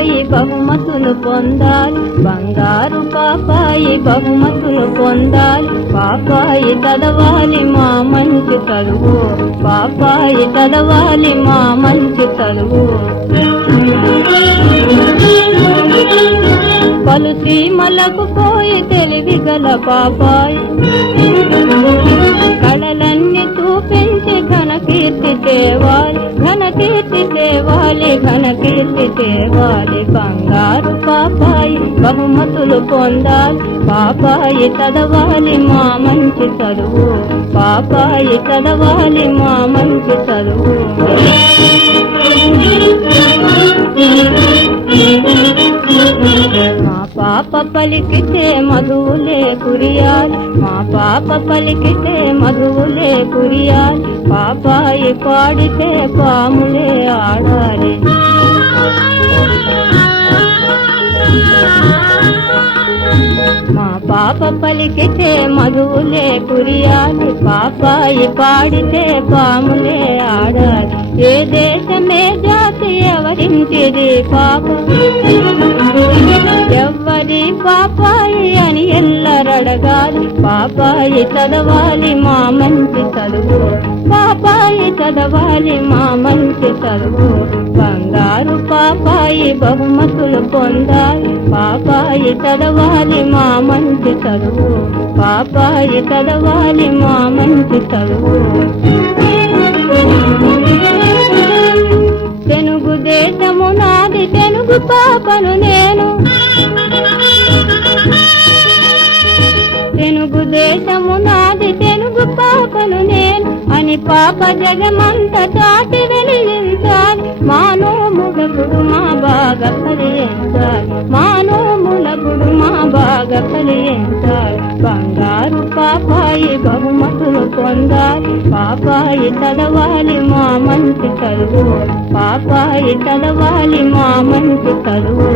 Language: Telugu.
పాపాయి బహుమతులు పొందాలి. బంగారు పాపాయి బహుమతులు పొందాలి. పాపాయి చదవాలి మా మంచి తలువు పాపాయి చదవాలి మా మంచి తలువు పలు సీమలకు పోయి తెలివి గల పాపాయి. కళలన్నీ చూపించి ఘనకీర్తి దేవాలి ఘనకీర్తి దేవాలి ఘనకీర్తి కీర్తి తేవాలి బంగారు పాపాయి బహుమతులు పొందాలి. పాపాయి చదవాలి మా మంచి చదువు. పాపాయి చదవాలి మా మంచి చదువు. మా పాప పలికితే మధువులే కురియాలి. మా పాప పలికితే మధువులే కురియాలి. పాపాయి పాడితే పాములే ఆడాలి. మా పాప పలికితే మధువులే కురియాలి. పాపాయి పాడితే పాములే ఆడాలి. ఏ దేశమే జాతి ఎవరింటిది పాప? పాపాయి చదవాలి మా మంచి చదువు. పాపాయి చదవాలి మా మంచి చదువు. బంగారు పాపాయి బహుమతులు పొందాలి పాపాయి చదవాలి మా మంచి చదువు. పాపాయి చదవాలి మా మంచి చదువు. తెలుగు దేశము నాది తెలుగు పాపను నే తెలుగు దేశము నాది తెలుగు పాపను నేను. అని పాప జగమంత చాటి వెలిగించాలి. మానోములకుడు మా బాగా ఫలించాలి మానోములకుడు మా బాగా ఫలించాలి బంగారు పాపాయి బహుమతులు పొందాలి. పాపాయి చదవాలి మా మంచి చదువు పాపాయి చదవాలి మా మంచి చదువు